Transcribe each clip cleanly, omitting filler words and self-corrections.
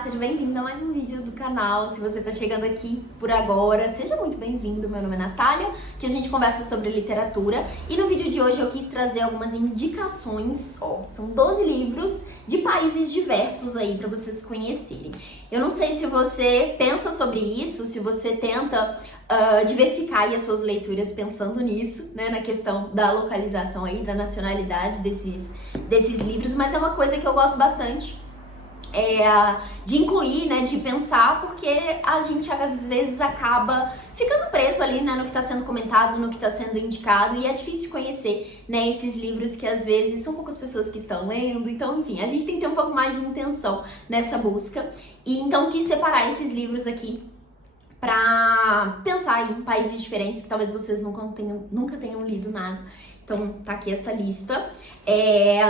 Olá, seja bem-vindo a mais um vídeo do canal. Se você está chegando aqui por agora, seja muito bem-vindo. Meu nome é Natália, que a gente conversa sobre literatura. E no vídeo de hoje eu quis trazer algumas indicações, são 12 livros de países diversos aí para vocês conhecerem. Eu não sei se você pensa sobre isso, se você tenta diversificar aí as suas leituras pensando nisso, né, na questão da localização aí, da nacionalidade desses livros, mas é uma coisa que eu gosto bastante. De incluir, né, de pensar, porque a gente às vezes acaba ficando preso ali, né, no que está sendo comentado, no que está sendo indicado, e é difícil conhecer, né, esses livros que às vezes são poucas pessoas que estão lendo. Então, enfim, a gente tem que ter um pouco mais de intenção nessa busca, e então quis separar esses livros aqui para pensar em países diferentes que talvez vocês nunca tenham lido nada. Então tá aqui essa lista,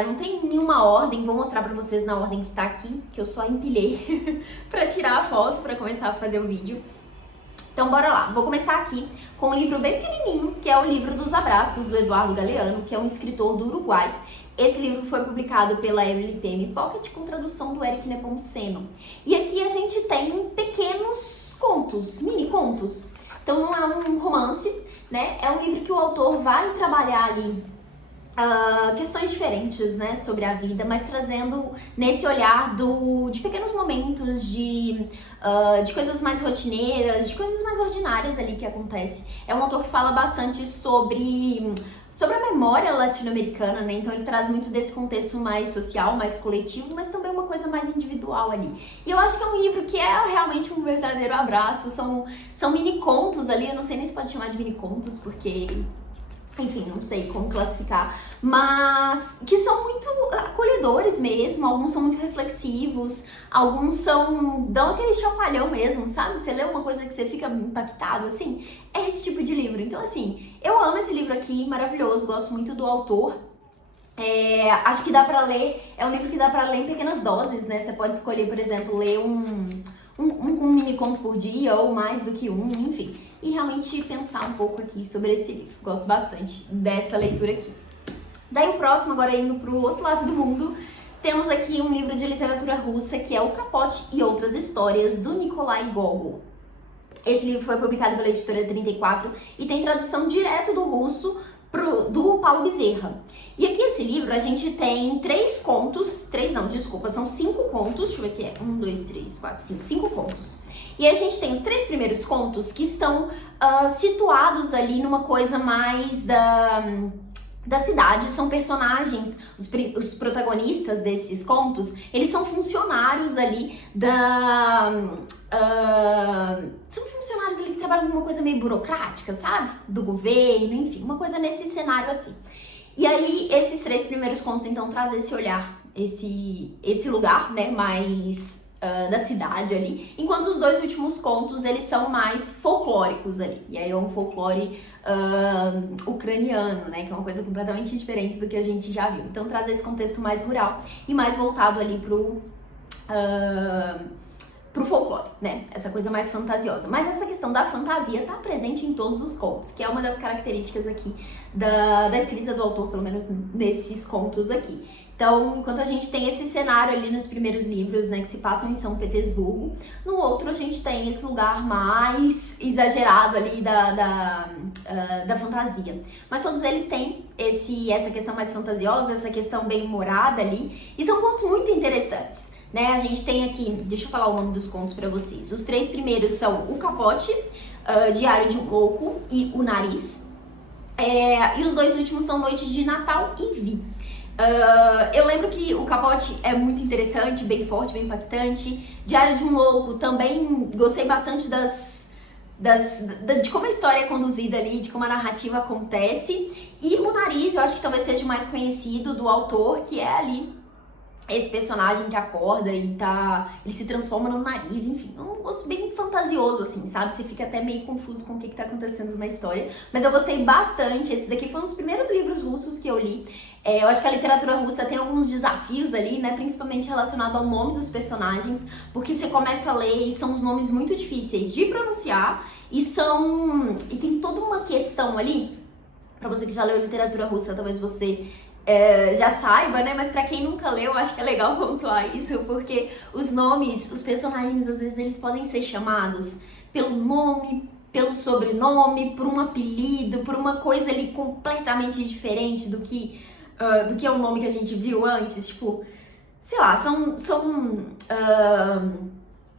não tem nenhuma ordem, vou mostrar pra vocês na ordem que tá aqui, que eu só empilhei pra tirar a foto, pra começar a fazer o vídeo. Então bora lá, vou começar aqui com um livro bem pequenininho, que é o livro dos Abraços, do Eduardo Galeano, que é um escritor do Uruguai. Esse livro foi publicado pela LPM Pocket com tradução do Eric Nepomuceno. E aqui a gente tem pequenos contos, mini contos. Então não é um romance, né? É um livro que o autor vai trabalhar ali questões diferentes, né, sobre a vida, mas trazendo nesse olhar de pequenos momentos, de coisas mais rotineiras, de coisas mais ordinárias ali que acontece. É um autor que fala bastante sobre a memória latino-americana, né? Então ele traz muito desse contexto mais social, mais coletivo, mas também uma coisa mais individual ali. E eu acho que é um livro que é realmente um verdadeiro abraço, são mini contos ali, eu não sei nem se pode chamar de mini contos, porque, enfim, não sei como classificar, mas que são muito acolhedores mesmo, alguns são muito reflexivos, alguns dão aquele chacoalhão mesmo, sabe? Você lê uma coisa que você fica impactado, assim, é esse tipo de livro. Então, assim, eu amo esse livro aqui, maravilhoso, gosto muito do autor. Acho que dá pra ler, é um livro que dá pra ler em pequenas doses, né? Você pode escolher, por exemplo, ler um mini conto por dia ou mais do que um, enfim. E realmente pensar um pouco aqui sobre esse livro. Gosto bastante dessa leitura aqui. Daí o próximo, agora indo pro outro lado do mundo, temos aqui um livro de literatura russa que é O Capote e Outras Histórias, do Nikolai Gogol. Esse livro foi publicado pela editora 34 e tem tradução direto do russo do Paulo Bezerra. E aqui esse livro a gente tem são 5 contos, deixa eu ver se é 1, 2, 3, 4, 5 contos. E aí a gente tem os 3 primeiros contos que estão situados ali numa coisa mais da cidade, são personagens, os protagonistas desses contos, eles são funcionários ali são funcionários ali que trabalham com uma coisa meio burocrática, sabe? Do governo, enfim, uma coisa nesse cenário assim. E aí, esses 3 primeiros contos, então, trazem esse olhar, esse lugar, né, mais da cidade ali, enquanto os 2 últimos contos, eles são mais folclóricos ali. E aí é um folclore ucraniano, né, que é uma coisa completamente diferente do que a gente já viu. Então, traz esse contexto mais rural e mais voltado ali pro folclore, né? Essa coisa mais fantasiosa. Mas essa questão da fantasia tá presente em todos os contos, que é uma das características aqui da escrita do autor, pelo menos nesses contos aqui. Então, enquanto a gente tem esse cenário ali nos primeiros livros, né, que se passam em São Petersburgo, no outro a gente tem esse lugar mais exagerado ali da fantasia. Mas todos eles têm essa questão mais fantasiosa, essa questão bem humorada ali, e são contos muito interessantes. Né, a gente tem aqui, deixa eu falar o nome dos contos pra vocês. Os 3 primeiros são O Capote, Diário de um Louco e O Nariz. E os 2 últimos são Noites de Natal e Vi. Eu lembro que O Capote é muito interessante, bem forte, bem impactante. Diário de um Louco também gostei bastante de como a história é conduzida ali, de como a narrativa acontece. E O Nariz, eu acho que talvez seja o mais conhecido do autor, que é ali esse personagem que acorda e ele se transforma no nariz, enfim, é um gosto bem fantasioso, assim, sabe? Você fica até meio confuso com o que tá acontecendo na história, mas eu gostei bastante. Esse daqui foi um dos primeiros livros russos que eu li. Eu acho que a literatura russa tem alguns desafios ali, né, principalmente relacionado ao nome dos personagens, porque você começa a ler e são os nomes muito difíceis de pronunciar e tem toda uma questão ali, pra você que já leu literatura russa, talvez você já saiba, né? Mas pra quem nunca leu, eu acho que é legal pontuar isso, porque os nomes, os personagens, às vezes, eles podem ser chamados pelo nome, pelo sobrenome, por um apelido, por uma coisa ali completamente diferente do que é o nome que a gente viu antes. Tipo, sei lá, são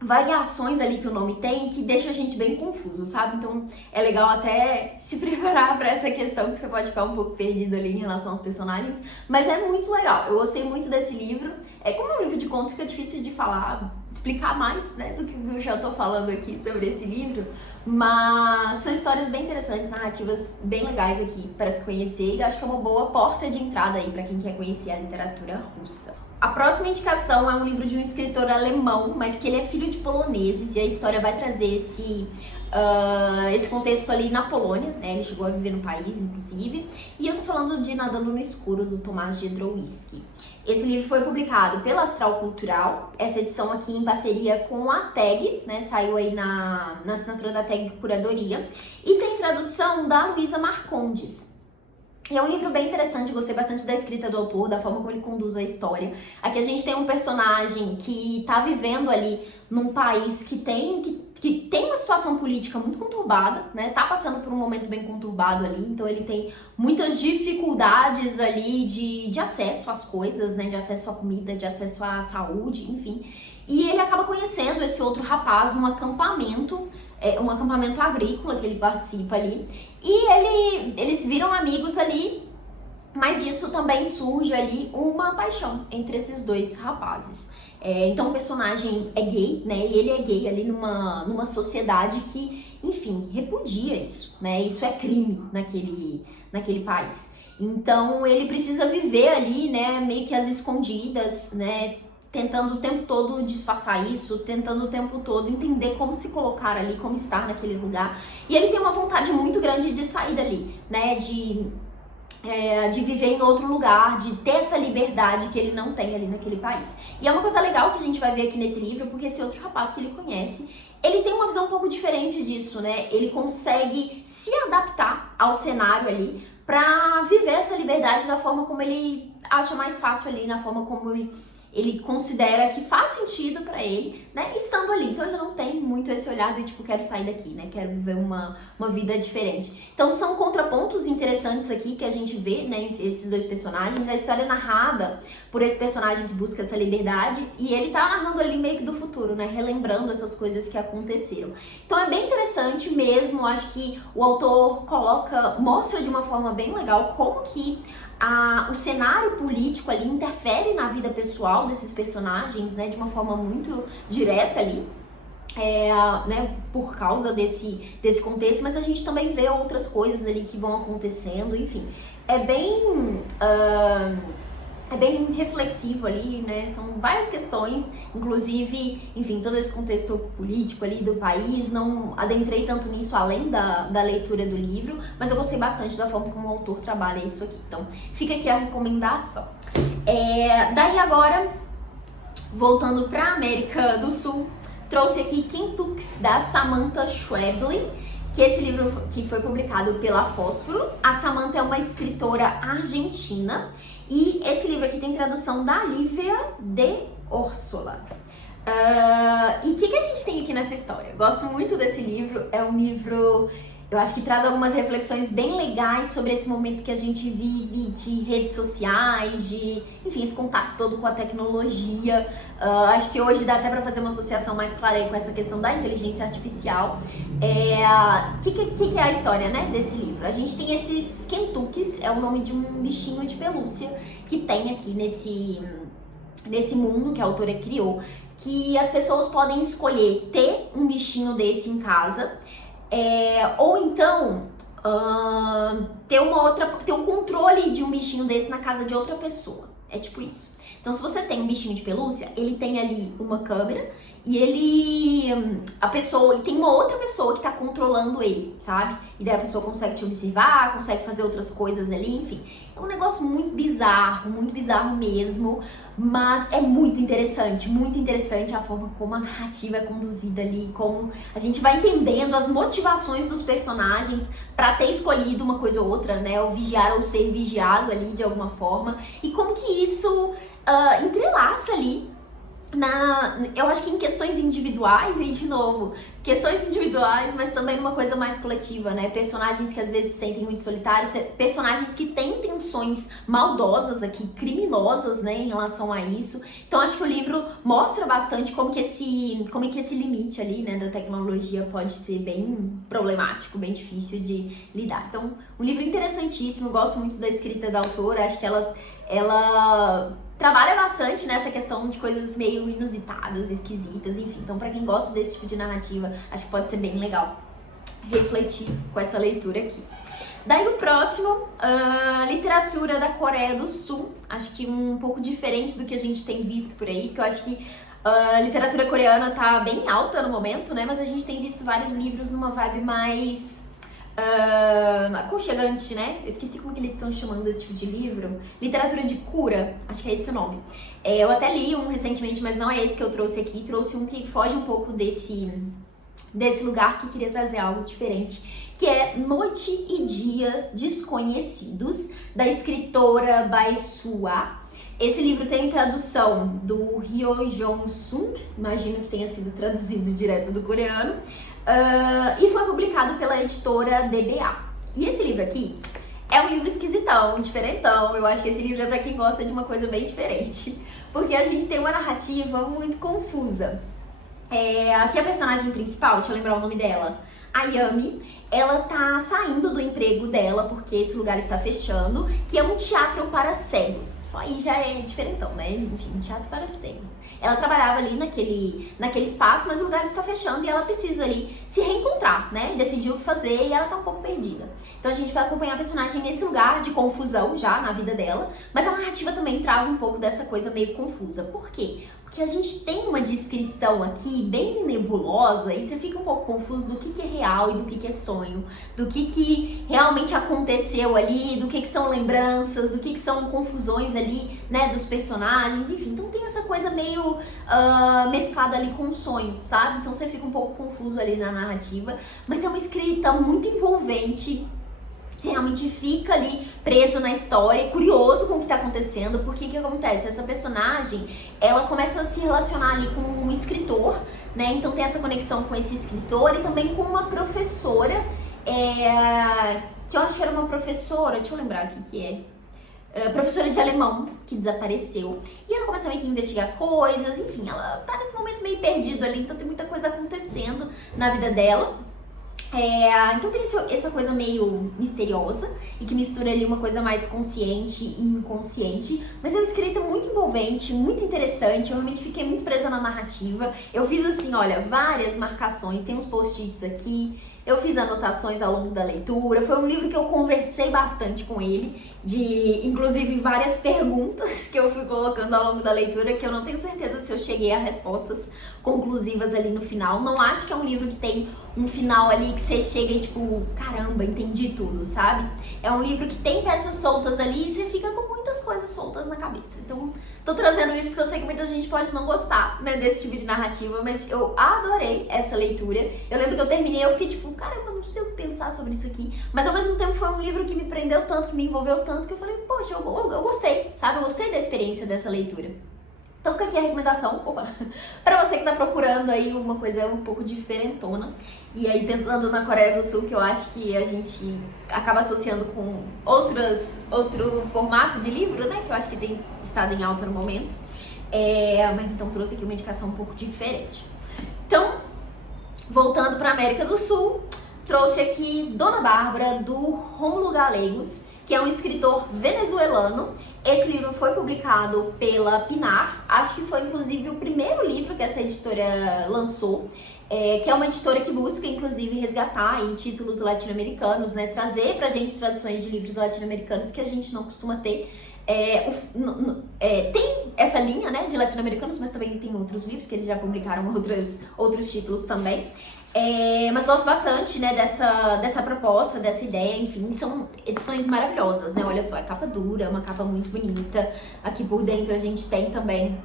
variações ali que o nome tem que deixa a gente bem confuso, sabe? Então é legal até se preparar para essa questão, que você pode ficar um pouco perdido ali em relação aos personagens, mas é muito legal. Eu gostei muito desse livro. Como é um livro de contos, fica difícil de falar, explicar mais, né, do que eu já tô falando aqui sobre esse livro, mas são histórias bem interessantes, narrativas bem legais aqui para se conhecer, e acho que é uma boa porta de entrada aí para quem quer conhecer a literatura russa. A próxima indicação é um livro de um escritor alemão, mas que ele é filho de poloneses, e a história vai trazer esse contexto ali na Polônia, né? Ele chegou a viver no país, inclusive. E eu tô falando de Nadando no Escuro, do Tomás Jedrzejewski. Esse livro foi publicado pela Astral Cultural, essa edição aqui em parceria com a TAG, né? Saiu aí na assinatura da TAG Curadoria. E tem tradução da Luísa Marcondes. E é um livro bem interessante, gostei bastante da escrita do autor, da forma como ele conduz a história. Aqui a gente tem um personagem que tá vivendo ali num país que tem uma situação política muito conturbada, né? Tá passando por um momento bem conturbado ali, então ele tem muitas dificuldades ali de acesso às coisas, né? De acesso à comida, de acesso à saúde, enfim. E ele acaba conhecendo esse outro rapaz num acampamento, um acampamento agrícola que ele participa ali. E eles viram amigos ali, mas disso também surge ali uma paixão entre esses dois rapazes. Então o personagem é gay, né? E ele é gay ali numa sociedade que, enfim, repudia isso, né? Isso é crime naquele país. Então ele precisa viver ali, né? Meio que às escondidas, né? Tentando o tempo todo disfarçar isso, tentando o tempo todo entender como se colocar ali, como estar naquele lugar. E ele tem uma vontade muito grande de sair dali, né? De viver em outro lugar, de ter essa liberdade que ele não tem ali naquele país. E é uma coisa legal que a gente vai ver aqui nesse livro, porque esse outro rapaz que ele conhece, ele tem uma visão um pouco diferente disso, né? Ele consegue se adaptar ao cenário ali pra viver essa liberdade da forma como ele acha mais fácil ali, na forma como ele considera que faz sentido pra ele, né, estando ali. Então ele não tem muito esse olhar de tipo, quero sair daqui, né, quero viver uma vida diferente. Então são contrapontos interessantes aqui que a gente vê, né, entre esses dois personagens. A história é narrada por esse personagem que busca essa liberdade e ele tá narrando ali meio que do futuro, né, relembrando essas coisas que aconteceram. Então é bem interessante mesmo, acho que o autor mostra de uma forma bem legal como que o cenário político ali interfere na vida pessoal desses personagens, né, de uma forma muito direta ali, né, por causa desse contexto, mas a gente também vê outras coisas ali que vão acontecendo, enfim. É bem reflexivo ali, né, são várias questões, inclusive, enfim, todo esse contexto político ali do país, não adentrei tanto nisso além da leitura do livro, mas eu gostei bastante da forma como o autor trabalha isso aqui, então fica aqui a recomendação. Daí agora, voltando pra América do Sul, trouxe aqui Quentux, da Samantha Schweblin, que esse livro que foi publicado pela Fósforo. A Samantha é uma escritora argentina, e esse livro aqui tem tradução da Lívia de Orsola. E o que a gente tem aqui nessa história? Eu gosto muito desse livro, é um livro, eu acho que traz algumas reflexões bem legais sobre esse momento que a gente vive de redes sociais, enfim, esse contato todo com a tecnologia. Acho que hoje dá até para fazer uma associação mais clara aí com essa questão da inteligência artificial. O que é a história, né, desse livro? A gente tem esses Quentux, é o nome de um bichinho de pelúcia que tem aqui nesse mundo que a autora criou, que as pessoas podem escolher ter um bichinho desse em casa, ou então ter um controle de um bichinho desse na casa de outra pessoa. É tipo isso. Então, se você tem um bichinho de pelúcia, ele tem ali uma câmera e tem uma outra pessoa que tá controlando ele, sabe? E daí a pessoa consegue te observar, consegue fazer outras coisas ali, enfim. É um negócio muito bizarro mesmo, mas é muito interessante a forma como a narrativa é conduzida ali, como a gente vai entendendo as motivações dos personagens pra ter escolhido uma coisa ou outra, né? Ou vigiar ou ser vigiado ali de alguma forma, e como que isso entrelaça ali eu acho que em questões individuais, e de novo, questões individuais, mas também numa coisa mais coletiva, né? Personagens que às vezes se sentem muito solitários, personagens que têm intenções maldosas aqui, criminosas, né, em relação a isso. Então acho que o livro mostra bastante como que esse limite ali, né, da tecnologia pode ser bem problemático, bem difícil de lidar. Então, um livro interessantíssimo, gosto muito da escrita da autora, acho que ela trabalha bastante nessa questão de coisas meio inusitadas, esquisitas, enfim. Então, pra quem gosta desse tipo de narrativa, acho que pode ser bem legal refletir com essa leitura aqui. Daí o próximo, literatura da Coreia do Sul. Acho que um pouco diferente do que a gente tem visto por aí, porque eu acho que a literatura coreana tá bem alta no momento, né? Mas a gente tem visto vários livros numa vibe mais aconchegante, né? Eu esqueci como que eles estão chamando esse tipo de livro. Literatura de cura, acho que é esse o nome. Eu até li um recentemente, mas não é esse que eu trouxe aqui. Trouxe um que foge um pouco desse lugar, que queria trazer algo diferente, que é Noite e Dia Desconhecidos, da escritora Bae Sua. Esse livro tem tradução do Ryo Jong-sung, imagino que tenha sido traduzido direto do coreano, e foi publicado pela editora DBA. E esse livro aqui é um livro esquisitão, diferentão. Eu acho que esse livro é pra quem gosta de uma coisa bem diferente, porque a gente tem uma narrativa muito confusa. Aqui a personagem principal, deixa eu lembrar o nome dela, a Yami, ela tá saindo do emprego dela porque esse lugar está fechando, que é um teatro para cegos. Só aí já é diferentão, né? Enfim, um teatro para cegos. Ela trabalhava ali naquele espaço, mas o lugar está fechando e ela precisa ali se reencontrar, né? Decidir o que fazer e ela tá um pouco perdida. Então a gente vai acompanhar a personagem nesse lugar de confusão já na vida dela, mas a narrativa também traz um pouco dessa coisa meio confusa. Por quê? Porque a gente tem uma descrição aqui bem nebulosa e você fica um pouco confuso do que é real e do que é sonho, do que realmente aconteceu ali, do que são lembranças, do que são confusões ali, né, dos personagens, enfim. Então tem essa coisa meio mesclada ali com o sonho, sabe? Então você fica um pouco confuso ali na narrativa, mas é uma escrita muito envolvente. Você realmente fica ali preso na história, curioso com o que tá acontecendo, porque o que acontece? Essa personagem, ela começa a se relacionar ali com um escritor, né? Então tem essa conexão com esse escritor e também com uma professora, que eu acho que era uma professora, deixa eu lembrar aqui que professora de alemão, que desapareceu. E ela começa meio que a investigar as coisas, enfim, ela tá nesse momento meio perdida ali, então tem muita coisa acontecendo na vida dela. Então tem essa coisa meio misteriosa e que mistura ali uma coisa mais consciente e inconsciente, mas é uma escrita muito envolvente, muito interessante. Eu realmente fiquei muito presa na narrativa. Eu fiz assim, olha, várias marcações, tem uns post-its aqui, eu fiz anotações ao longo da leitura. Foi um livro que eu conversei bastante com ele, inclusive várias perguntas que eu fui colocando ao longo da leitura, que eu não tenho certeza se eu cheguei a respostas conclusivas ali no final. Não acho que é um livro que tem um final ali que você chega e tipo, caramba, entendi tudo, sabe? É um livro que tem peças soltas ali e você fica com muitas coisas soltas na cabeça. Então, tô trazendo isso porque eu sei que muita gente pode não gostar, né, desse tipo de narrativa, mas eu adorei essa leitura. Eu lembro que eu terminei e eu fiquei tipo, caramba, não sei o que pensar sobre isso aqui. Mas ao mesmo tempo foi um livro que me prendeu tanto, que me envolveu tanto, que eu falei, poxa, eu gostei, sabe? Eu gostei da experiência dessa leitura. Então fica aqui a recomendação, pra você que tá procurando aí uma coisa um pouco diferentona. E aí pensando na Coreia do Sul, que eu acho que a gente acaba associando com outro formato de livro, né? Que eu acho que tem estado em alta no momento. Mas então trouxe aqui uma indicação um pouco diferente. Então, voltando pra América do Sul, trouxe aqui Dona Bárbara, do Rômulo Gallegos, que é um escritor venezuelano. Esse livro foi publicado pela Pinar, acho que foi inclusive o primeiro livro que essa editora lançou, que é uma editora que busca inclusive resgatar aí títulos latino-americanos, né, trazer pra gente traduções de livros latino-americanos que a gente não costuma ter Tem essa linha, né, de latino-americanos, mas também tem outros livros que eles já publicaram outros títulos também. Mas gosto bastante, né, dessa proposta, dessa ideia, enfim, são edições maravilhosas, né? Olha só, é capa dura, uma capa muito bonita. Aqui por dentro a gente tem também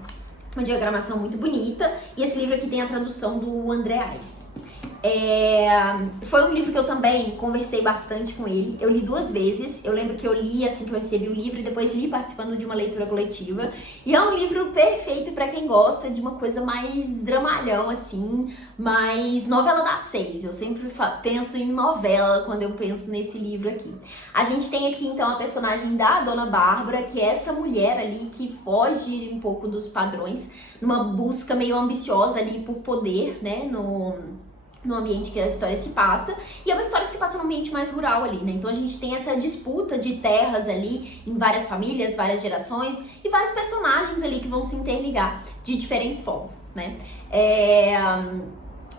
uma diagramação muito bonita. E esse livro aqui tem a tradução do André Ais. Foi um livro que eu também conversei bastante com ele. Eu li 2 vezes. Eu lembro que eu li assim que eu recebi o livro e depois li participando de uma leitura coletiva. E é um livro perfeito pra quem gosta de uma coisa mais dramalhão, assim, mais novela das 6. Eu sempre penso em novela quando eu penso nesse livro aqui. A gente tem aqui então a personagem da Dona Bárbara, que é essa mulher ali que foge um pouco dos padrões, numa busca meio ambiciosa ali por poder, né, no ambiente que a história se passa, e é uma história que se passa num ambiente mais rural ali, né? Então a gente tem essa disputa de terras ali, em várias famílias, várias gerações, e vários personagens ali que vão se interligar de diferentes formas, né?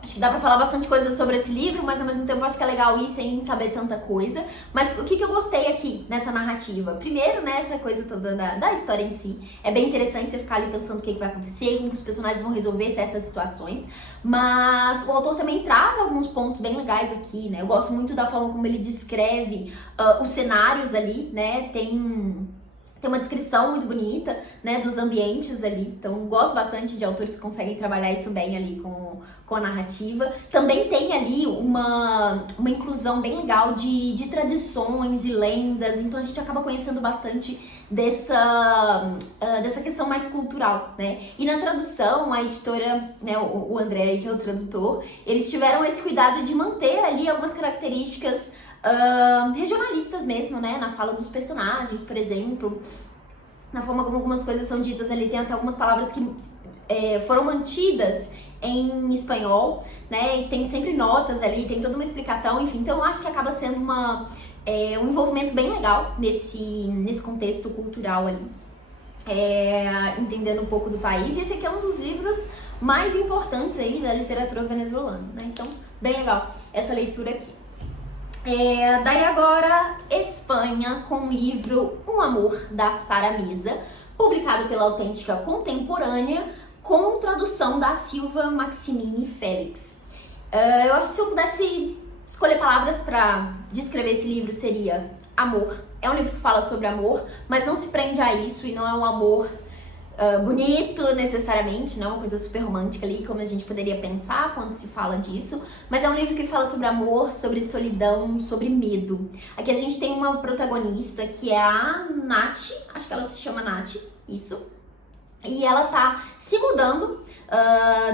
Acho que dá pra falar bastante coisa sobre esse livro, mas ao mesmo tempo acho que é legal ir sem saber tanta coisa. Mas o que eu gostei aqui nessa narrativa? Primeiro, né, essa coisa toda da história em si. É bem interessante você ficar ali pensando o que vai acontecer, como os personagens vão resolver certas situações. Mas o autor também traz alguns pontos bem legais aqui, né? Eu gosto muito da forma como ele descreve os cenários ali, né? Tem uma descrição muito bonita, né, dos ambientes ali. Então, gosto bastante de autores que conseguem trabalhar isso bem ali com a narrativa. Também tem ali uma inclusão bem legal de tradições e lendas. Então, a gente acaba conhecendo bastante dessa questão mais cultural, né? E na tradução, a editora, né, o André, que é o tradutor, eles tiveram esse cuidado de manter ali algumas características regionalistas mesmo, né? Na fala dos personagens, por exemplo, na forma como algumas coisas são ditas ali, tem até algumas palavras que foram mantidas em espanhol, né? E tem sempre notas ali, tem toda uma explicação, enfim. Então eu acho que acaba sendo um envolvimento bem legal nesse contexto cultural ali, entendendo um pouco do país. E esse aqui é um dos livros mais importantes aí da literatura venezuelana, né? Então, bem legal essa leitura aqui. Daí agora, Espanha, com o livro Um Amor, da Sara Misa, publicado pela Autêntica Contemporânea, com tradução da Silva Maximini Félix. Eu acho que se eu pudesse escolher palavras para descrever esse livro, seria amor. É um livro que fala sobre amor, mas não se prende a isso, e não é um amor bonito necessariamente, não é uma coisa super romântica ali, como a gente poderia pensar quando se fala disso, mas é um livro que fala sobre amor, sobre solidão, sobre medo. Aqui a gente tem uma protagonista que é a Nath, acho que ela se chama Nath, isso, e ela tá se mudando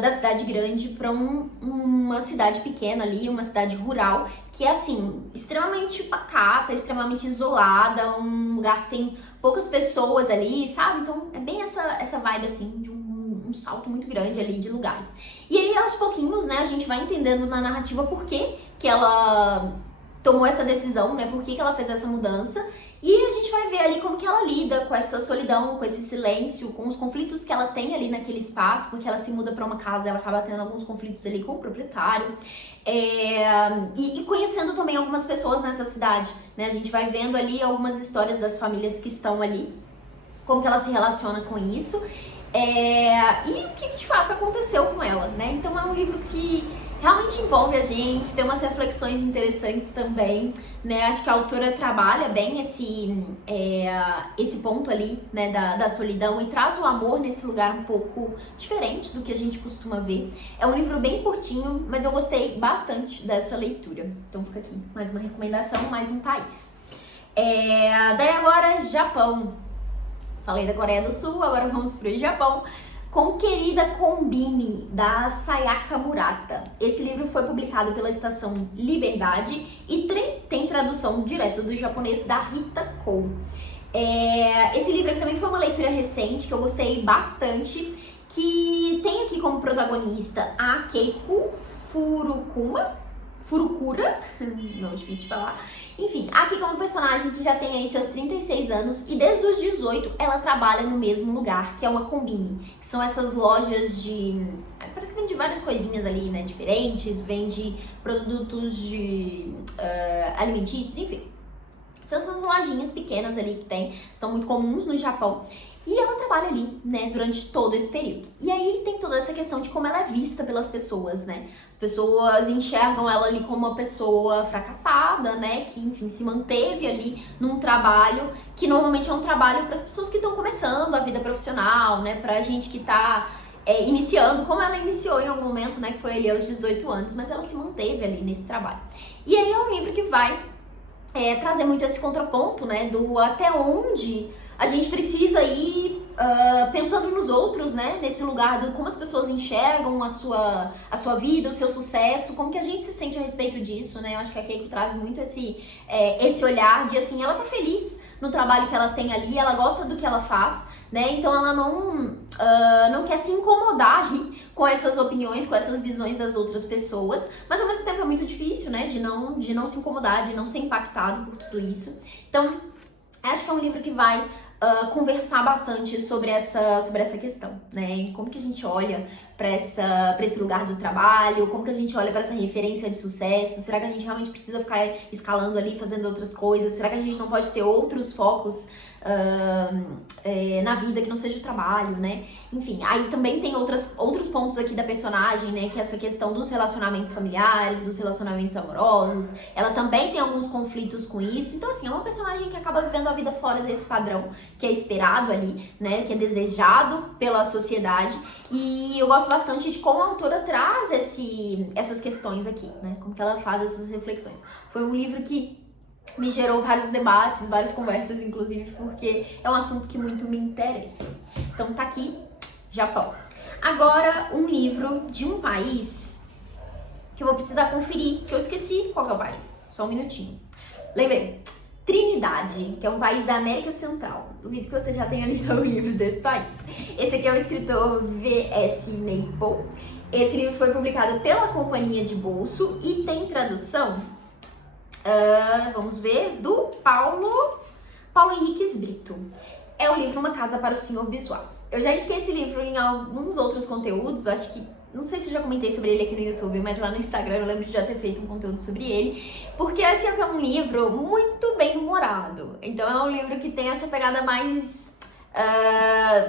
da cidade grande para uma cidade pequena ali, uma cidade rural, que é assim, extremamente pacata, extremamente isolada, um lugar que tem poucas pessoas ali, sabe? Então é bem essa vibe assim, de um salto muito grande ali de lugares. E aí aos pouquinhos, né, a gente vai entendendo na narrativa por que ela tomou essa decisão, né, por que ela fez essa mudança. E a gente vai ver ali como que ela lida com essa solidão, com esse silêncio, com os conflitos que ela tem ali naquele espaço, porque ela se muda para uma casa e ela acaba tendo alguns conflitos ali com o proprietário. E conhecendo também algumas pessoas nessa cidade, né? A gente vai vendo ali algumas histórias das famílias que estão ali, como que ela se relaciona com isso, e o que de fato aconteceu com ela, né? Então é um livro que realmente envolve a gente, tem umas reflexões interessantes também, né? Acho que a autora trabalha bem esse ponto ali, né, da solidão, e traz o amor nesse lugar um pouco diferente do que a gente costuma ver. É um livro bem curtinho, mas eu gostei bastante dessa leitura. Então fica aqui mais uma recomendação, mais um país. Daí agora, Japão. Falei da Coreia do Sul, agora vamos pro Japão. Com Querida Combine, da Sayaka Murata. Esse livro foi publicado pela Estação Liberdade e tem tradução direto do japonês da Rita Kou. Esse livro aqui também foi uma leitura recente que eu gostei bastante, que tem aqui como protagonista a Keiko Furukura, não, difícil de falar. Enfim, aqui como personagem que já tem aí seus 36 anos e desde os 18 ela trabalha no mesmo lugar, que é uma Combine, que são essas lojas parece que vende várias coisinhas ali, né, diferentes, vende produtos alimentícios, enfim. São essas lojinhas pequenas ali que tem, são muito comuns no Japão. E ela trabalha ali, né, durante todo esse período. E aí tem toda essa questão de como ela é vista pelas pessoas, né? As pessoas enxergam ela ali como uma pessoa fracassada, né? Que, enfim, se manteve ali num trabalho que normalmente é um trabalho para as pessoas que estão começando a vida profissional, né? Pra gente que tá iniciando, como ela iniciou em algum momento, né? Que foi ali aos 18 anos, mas ela se manteve ali nesse trabalho. E aí é um livro que vai trazer muito esse contraponto, né? Do até onde a gente precisa ir pensando nos outros, né? Nesse lugar do como as pessoas enxergam a sua vida, o seu sucesso, como que a gente se sente a respeito disso, né? Eu acho que a Keiko traz muito esse olhar de, assim, ela tá feliz no trabalho que ela tem ali, ela gosta do que ela faz, né? Então ela não quer se incomodar ali com essas opiniões, com essas visões das outras pessoas, mas ao mesmo tempo é muito difícil, né? De não se incomodar, de não ser impactado por tudo isso. Então, acho que é um livro que vai conversar bastante sobre essa questão, né? E como que a gente olha para esse lugar do trabalho, como que a gente olha para essa referência de sucesso, será que a gente realmente precisa ficar escalando ali, fazendo outras coisas, será que a gente não pode ter outros focos na vida que não seja o trabalho, né? Enfim, aí também tem outros pontos aqui da personagem, né? Que é essa questão dos relacionamentos familiares, dos relacionamentos amorosos. Ela também tem alguns conflitos com isso. Então, assim, é uma personagem que acaba vivendo a vida fora desse padrão que é esperado ali, né? Que é desejado pela sociedade. E eu gosto bastante de como a autora traz essas questões aqui, né? Como que ela faz essas reflexões. Foi um livro que me gerou vários debates, várias conversas, inclusive, porque é um assunto que muito me interessa. Então tá aqui, Japão. Agora, um livro de um país que eu vou precisar conferir, que eu esqueci qual que é o país. Só um minutinho. Lembrei. Trinidade, que é um país da América Central. Duvido que você já tenha lido o livro desse país. Esse aqui é o escritor V.S. Naipaul. Esse livro foi publicado pela Companhia de Bolso e tem tradução, vamos ver, do Paulo Henriques Brito. É o livro Uma Casa para o Sr. Biswas. Eu já indiquei esse livro em alguns outros conteúdos, acho que, não sei se eu já comentei sobre ele aqui no YouTube, mas lá no Instagram eu lembro de já ter feito um conteúdo sobre ele, porque esse é um livro muito bem humorado. Então é um livro que tem essa pegada mais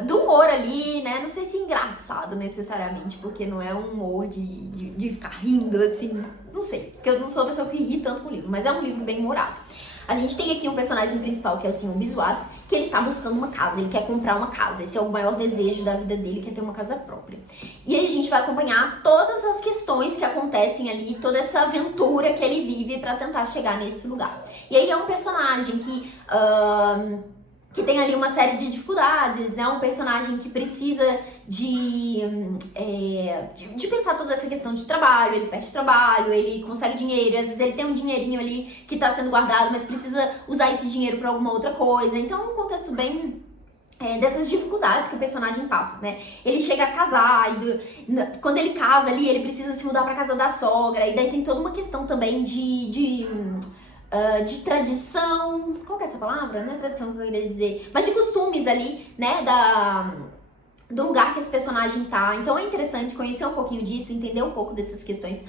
do humor ali, né? Não sei se engraçado necessariamente, porque não é um humor de ficar rindo assim, não sei, porque eu não sou uma pessoa que ri tanto com o livro, mas é um livro bem humorado. A gente tem aqui um personagem principal, que é o Sr. Biswas, que ele tá buscando uma casa, ele quer comprar uma casa, esse é o maior desejo da vida dele, quer ter uma casa própria. E aí a gente vai acompanhar todas as questões que acontecem ali, toda essa aventura que ele vive pra tentar chegar nesse lugar. E aí é um personagem que tem ali uma série de dificuldades, né? Um personagem que precisa de pensar toda essa questão de trabalho, ele perde trabalho, ele consegue dinheiro, às vezes ele tem um dinheirinho ali que tá sendo guardado, mas precisa usar esse dinheiro pra alguma outra coisa. Então é um contexto bem dessas dificuldades que o personagem passa, né? Ele chega a casar, e quando ele casa ali, ele precisa se mudar pra casa da sogra, e daí tem toda uma questão também de tradição, qual que é essa palavra? Não é tradição que eu queria dizer, mas de costumes ali, né, do lugar que esse personagem tá. Então é interessante conhecer um pouquinho disso, entender um pouco dessas questões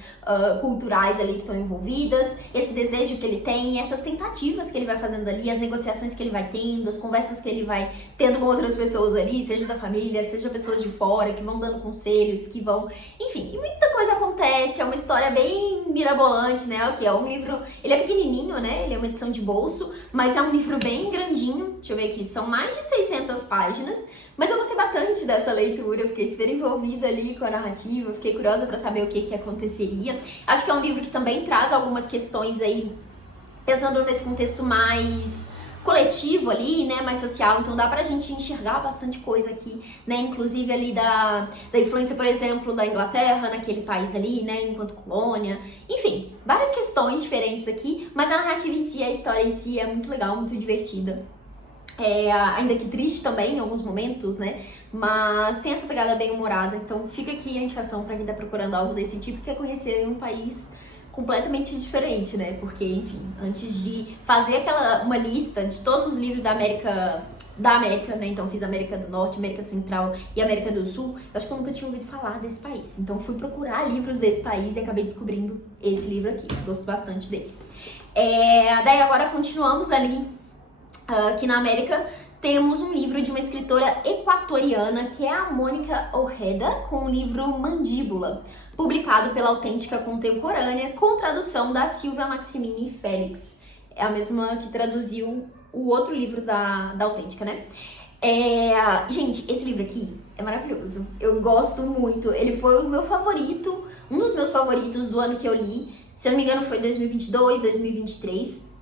culturais ali que estão envolvidas, esse desejo que ele tem, essas tentativas que ele vai fazendo ali, as negociações que ele vai tendo, as conversas que ele vai tendo com outras pessoas ali, seja da família, seja pessoas de fora, que vão dando conselhos, que vão... Enfim, e muita coisa acontece, é uma história bem mirabolante, né? O que é um livro... Ele é pequenininho, né? Ele é uma edição de bolso, mas é um livro bem grandinho. Deixa eu ver aqui, são mais de 600 páginas. Mas eu gostei bastante dessa leitura, eu fiquei super envolvida ali com a narrativa, fiquei curiosa pra saber o que aconteceria. Acho que é um livro que também traz algumas questões aí, pensando nesse contexto mais coletivo ali, né, mais social, então dá pra gente enxergar bastante coisa aqui, né, inclusive ali da influência, por exemplo, da Inglaterra naquele país ali, né, enquanto colônia, enfim, várias questões diferentes aqui, mas a narrativa em si, a história em si é muito legal, muito divertida. Ainda que triste também em alguns momentos, né? Mas tem essa pegada bem humorada. Então fica aqui a indicação pra quem tá procurando algo desse tipo, que é conhecer um país completamente diferente, né? Porque, enfim, antes de fazer uma lista de todos os livros da América, né? Então fiz América do Norte, América Central e América do Sul, eu acho que eu nunca tinha ouvido falar desse país. Então fui procurar livros desse país e acabei descobrindo esse livro aqui. Gosto bastante dele. Daí agora continuamos ali, aqui na América, temos um livro de uma escritora equatoriana, que é a Mônica Ojeda, com o livro Mandíbula, publicado pela Autêntica Contemporânea, com tradução da Silvia Maximini Félix. É a mesma que traduziu o outro livro da Autêntica, né? Gente, esse livro aqui é maravilhoso. Eu gosto muito. Ele foi o meu favorito, um dos meus favoritos do ano que eu li. Se eu não me engano, foi 2022, 2023.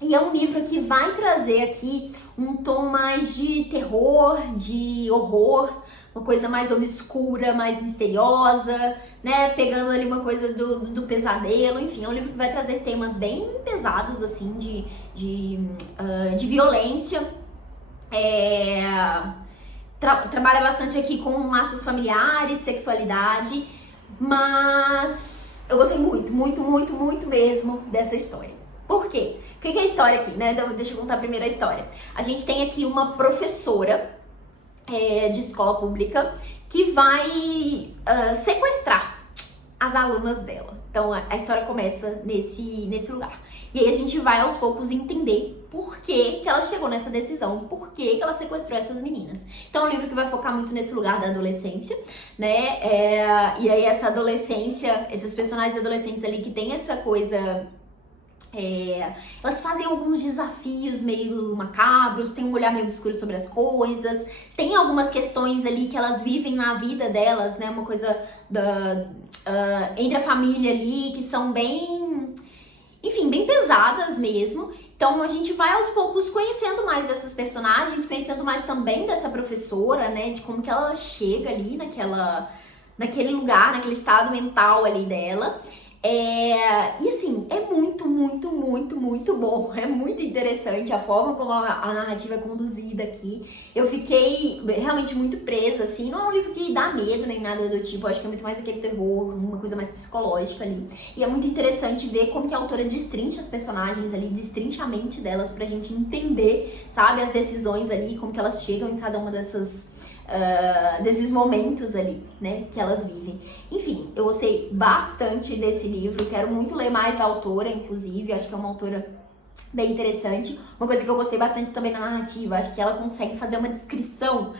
E é um livro que vai trazer aqui um tom mais de terror, de horror, uma coisa mais obscura, mais misteriosa, né? Pegando ali uma coisa do pesadelo, enfim, é um livro que vai trazer temas bem pesados, assim, de violência. Trabalha bastante aqui com laços familiares, sexualidade, mas eu gostei muito, muito, muito, muito mesmo dessa história. Por quê? O que é a história aqui, né? Então, deixa eu contar primeiro a história. A gente tem aqui uma professora de escola pública que vai sequestrar as alunas dela. Então, a história começa nesse lugar. E aí a gente vai aos poucos entender por que ela chegou nessa decisão, por que ela sequestrou essas meninas. Então é um livro que vai focar muito nesse lugar da adolescência, né? E aí essa adolescência, esses personagens adolescentes ali que tem essa coisa... elas fazem alguns desafios meio macabros, tem um olhar meio obscuro sobre as coisas, tem algumas questões ali que elas vivem na vida delas, né? Uma coisa entre a família ali, que são bem... enfim, bem pesadas mesmo. Então a gente vai aos poucos conhecendo mais dessas personagens, conhecendo mais também dessa professora, né? De como que ela chega ali naquele lugar, naquele estado mental ali dela. E assim, é muito, muito, muito, muito bom. É muito interessante a forma como a narrativa é conduzida aqui. Eu fiquei realmente muito presa, assim. Não é um livro que dá medo nem nada do tipo. Eu acho que é muito mais aquele terror, uma coisa mais psicológica ali. E é muito interessante ver como que a autora destrincha as personagens ali, destrincha a mente delas pra gente entender, sabe? As decisões ali, como que elas chegam em cada uma desses momentos ali, né, que elas vivem. Enfim, eu gostei bastante desse livro, quero muito ler mais da autora, inclusive, acho que é uma autora bem interessante. Uma coisa que eu gostei bastante também na narrativa, acho que ela consegue fazer uma descrição,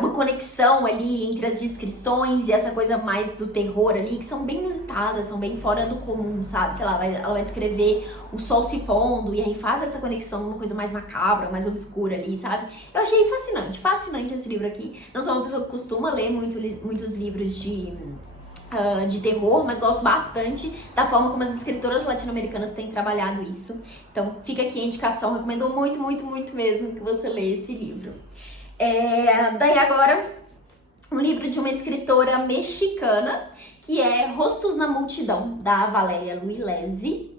uma conexão ali entre as descrições e essa coisa mais do terror ali, que são bem inusitadas, são bem fora do comum, sabe? Sei lá, ela vai descrever o sol se pondo e aí faz essa conexão, uma coisa mais macabra, mais obscura ali, sabe? Eu achei fascinante esse livro aqui. Não sou uma pessoa que costuma ler muitos livros de terror, mas gosto bastante da forma como as escritoras latino-americanas têm trabalhado isso. Então fica aqui a indicação, recomendo muito, muito, muito mesmo que você leia esse livro. Daí agora, um livro de uma escritora mexicana, que é Rostos na Multidão, da Valéria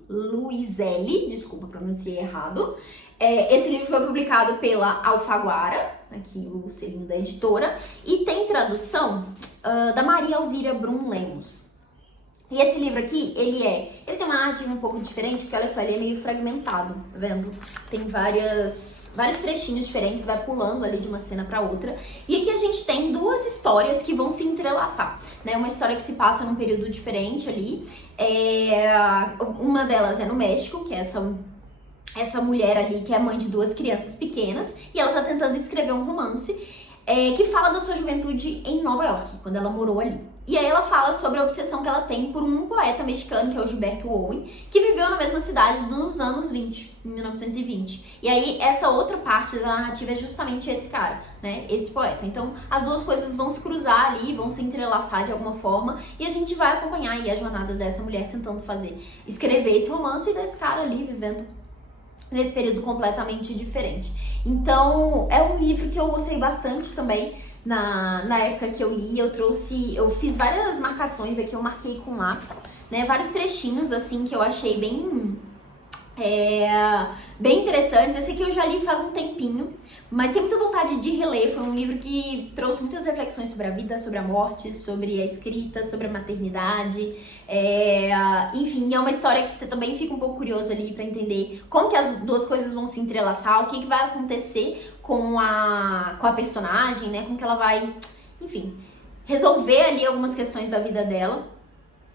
Luiselli, desculpa, pronunciei errado. Esse livro foi publicado pela Alfaguara, aqui o selinho da editora, e tem tradução da Maria Alzira Brum Lemos. E esse livro aqui, ele tem uma narrativa um pouco diferente, porque olha só, ele é meio fragmentado, tá vendo? Tem vários trechinhos diferentes, vai pulando ali de uma cena pra outra. E aqui a gente tem duas histórias que vão se entrelaçar, né? Uma história que se passa num período diferente ali. Uma delas é no México, que é essa mulher ali que é mãe de duas crianças pequenas, e ela tá tentando escrever um romance que fala da sua juventude em Nova York, quando ela morou ali. E aí ela fala sobre a obsessão que ela tem por um poeta mexicano, que é o Gilberto Owen, que viveu na mesma cidade nos anos 20, em 1920. E aí essa outra parte da narrativa é justamente esse cara, né, esse poeta. Então as duas coisas vão se cruzar ali, vão se entrelaçar de alguma forma, e a gente vai acompanhar aí a jornada dessa mulher tentando escrever esse romance e desse cara ali vivendo nesse período completamente diferente. Então é um livro que eu gostei bastante também. Na época que eu li, eu fiz várias marcações aqui, eu marquei com lápis, né, vários trechinhos assim que eu achei bem interessantes. Esse aqui eu já li faz um tempinho, mas tenho muita vontade de reler. Foi um livro que trouxe muitas reflexões sobre a vida, sobre a morte, sobre a escrita, sobre a maternidade. Enfim, é uma história que você também fica um pouco curioso ali pra entender como que as duas coisas vão se entrelaçar, o que vai acontecer com a personagem, né? Como que ela vai, enfim, resolver ali algumas questões da vida dela.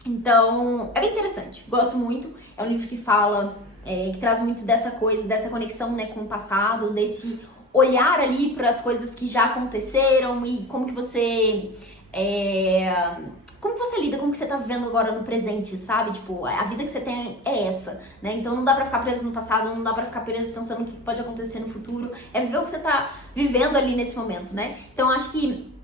Então, é bem interessante, gosto muito. É um livro que fala, que traz muito dessa coisa, dessa conexão, né, com o passado, desse olhar ali para as coisas que já aconteceram e como que você lida, como que você tá vivendo agora no presente, sabe? Tipo, a vida que você tem é essa, né? Então não dá pra ficar preso no passado, não dá pra ficar preso pensando o que pode acontecer no futuro. É viver o que você tá vivendo ali nesse momento, né? Então acho que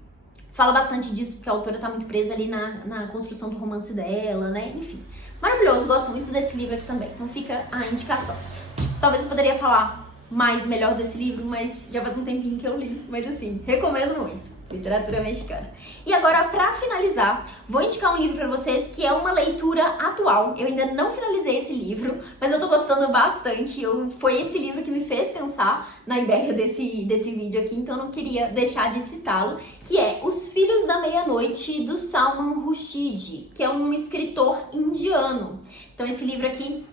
fala bastante disso, porque a autora tá muito presa ali na construção do romance dela, né? Enfim, maravilhoso, gosto muito desse livro aqui também. Então fica a indicação. Talvez eu poderia falar melhor desse livro, mas já faz um tempinho que eu li. Mas assim, recomendo muito. Literatura mexicana. E agora, pra finalizar, vou indicar um livro pra vocês que é uma leitura atual. Eu ainda não finalizei esse livro, mas eu tô gostando bastante. Foi esse livro que me fez pensar na ideia desse vídeo aqui, então eu não queria deixar de citá-lo, que é Os Filhos da Meia-Noite, do Salman Rushdie, que é um escritor indiano. Então esse livro aqui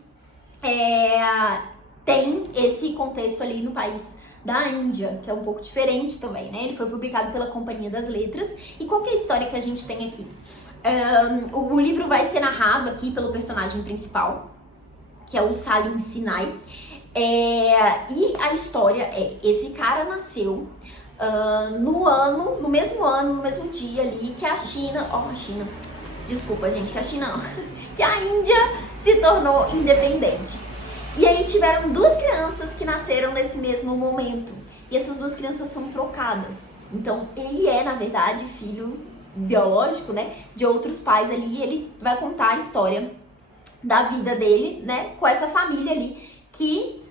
tem esse contexto ali no país da Índia, que é um pouco diferente também, né? Ele foi publicado pela Companhia das Letras. E qual que é a história que a gente tem aqui? O livro vai ser narrado aqui pelo personagem principal, que é o Salim Sinai. E a história esse cara nasceu no mesmo dia ali que a China, desculpa gente, que a China não, que a Índia se tornou independente. E aí tiveram duas crianças que nasceram nesse mesmo momento. E essas duas crianças são trocadas. Então ele é, na verdade, filho biológico, né, de outros pais ali. E ele vai contar a história da vida dele, né, com essa família ali, que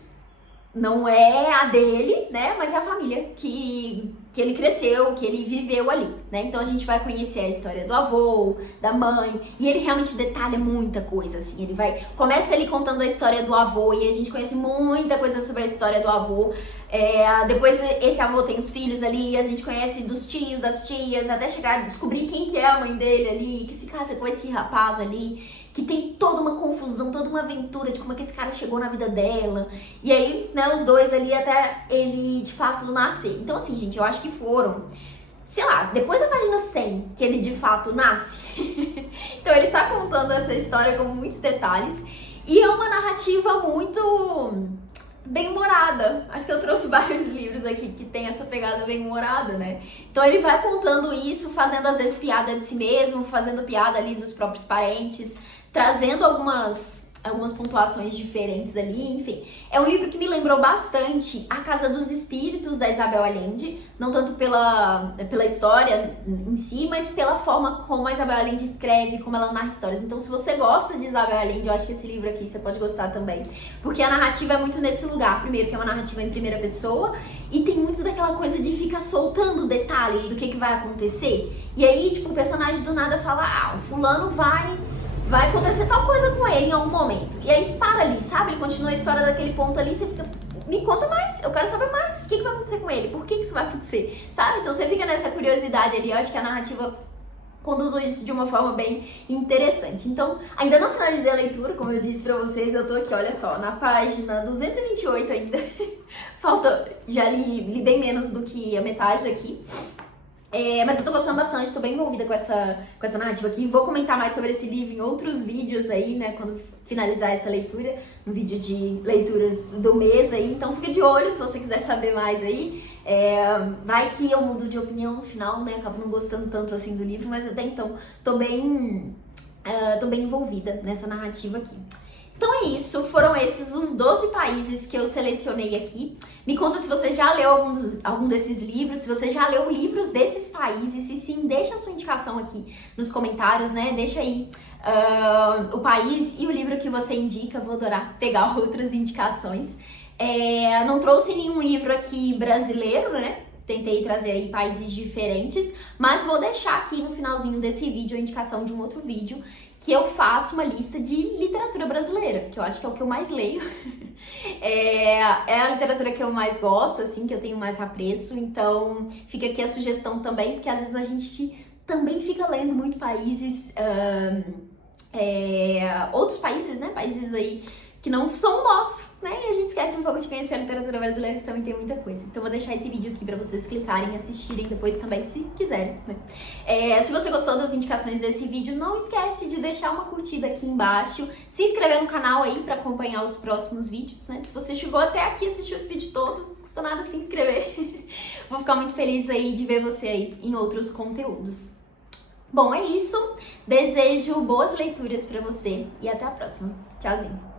não é a dele, né, mas é a família que ele cresceu, que ele viveu ali, né? Então a gente vai conhecer a história do avô, da mãe, e ele realmente detalha muita coisa, assim. Começa ele contando a história do avô, e a gente conhece muita coisa sobre a história do avô. Depois esse avô tem os filhos ali, e a gente conhece dos tios, das tias, até chegar a descobrir quem que é a mãe dele ali, que se casa com esse rapaz ali, que tem toda uma confusão, toda uma aventura de como é que esse cara chegou na vida dela. E aí, né, os dois ali até ele, de fato, nascer. Então, assim, gente, eu acho que foram, sei lá, depois da página 100 que ele, de fato, nasce. Então, ele tá contando essa história com muitos detalhes. E é uma narrativa muito bem-humorada. Acho que eu trouxe vários livros aqui que tem essa pegada bem-humorada, né? Então ele vai contando isso, fazendo às vezes piada de si mesmo, fazendo piada ali dos próprios parentes, trazendo algumas pontuações diferentes ali, enfim. É um livro que me lembrou bastante A Casa dos Espíritos, da Isabel Allende, não tanto pela história em si, mas pela forma como a Isabel Allende escreve, como ela narra histórias. Então, se você gosta de Isabel Allende, eu acho que esse livro aqui você pode gostar também, porque a narrativa é muito nesse lugar. Primeiro, que é uma narrativa em primeira pessoa, e tem muito daquela coisa de ficar soltando detalhes do que vai acontecer. E aí, tipo, o personagem do nada fala, o fulano vai acontecer tal coisa com ele em algum momento. E aí para ali, sabe? Ele continua a história daquele ponto ali, você fica, me conta mais, eu quero saber mais. O que vai acontecer com ele? Por que isso vai acontecer? Sabe? Então você fica nessa curiosidade ali. Eu acho que a narrativa conduz isso de uma forma bem interessante. Então, ainda não finalizei a leitura, como eu disse pra vocês, eu tô aqui, olha só, na página 228 ainda. Já li bem menos do que a metade aqui. Mas eu tô gostando bastante, tô bem envolvida com essa narrativa aqui. Vou comentar mais sobre esse livro em outros vídeos aí, né, quando finalizar essa leitura, no vídeo de leituras do mês aí. Então fica de olho se você quiser saber mais aí. Vai que eu mudo de opinião no final, né, acabo não gostando tanto assim do livro, mas até então tô bem envolvida nessa narrativa aqui. Então é isso, foram esses os 12 países que eu selecionei aqui. Me conta se você já leu algum desses livros, se você já leu livros desses países, se sim, deixa a sua indicação aqui nos comentários, né? Deixa aí o país e o livro que você indica, vou adorar pegar outras indicações. Não trouxe nenhum livro aqui brasileiro, né? Tentei trazer aí países diferentes, mas vou deixar aqui no finalzinho desse vídeo a indicação de um outro vídeo que eu faço uma lista de literatura brasileira, que eu acho que é o que eu mais leio. É a literatura que eu mais gosto, assim, que eu tenho mais apreço, então fica aqui a sugestão também, porque às vezes a gente também fica lendo muito países, outros países, né, países aí que não são o nosso, né? E a gente esquece um pouco de conhecer a literatura brasileira, que também tem muita coisa. Então vou deixar esse vídeo aqui pra vocês clicarem e assistirem depois também, se quiserem, né? Se você gostou das indicações desse vídeo, não esquece de deixar uma curtida aqui embaixo, se inscrever no canal aí pra acompanhar os próximos vídeos, né? Se você chegou até aqui e assistiu esse vídeo todo, não custa nada se inscrever. Vou ficar muito feliz aí de ver você aí em outros conteúdos. Bom, é isso. Desejo boas leituras pra você e até a próxima. Tchauzinho!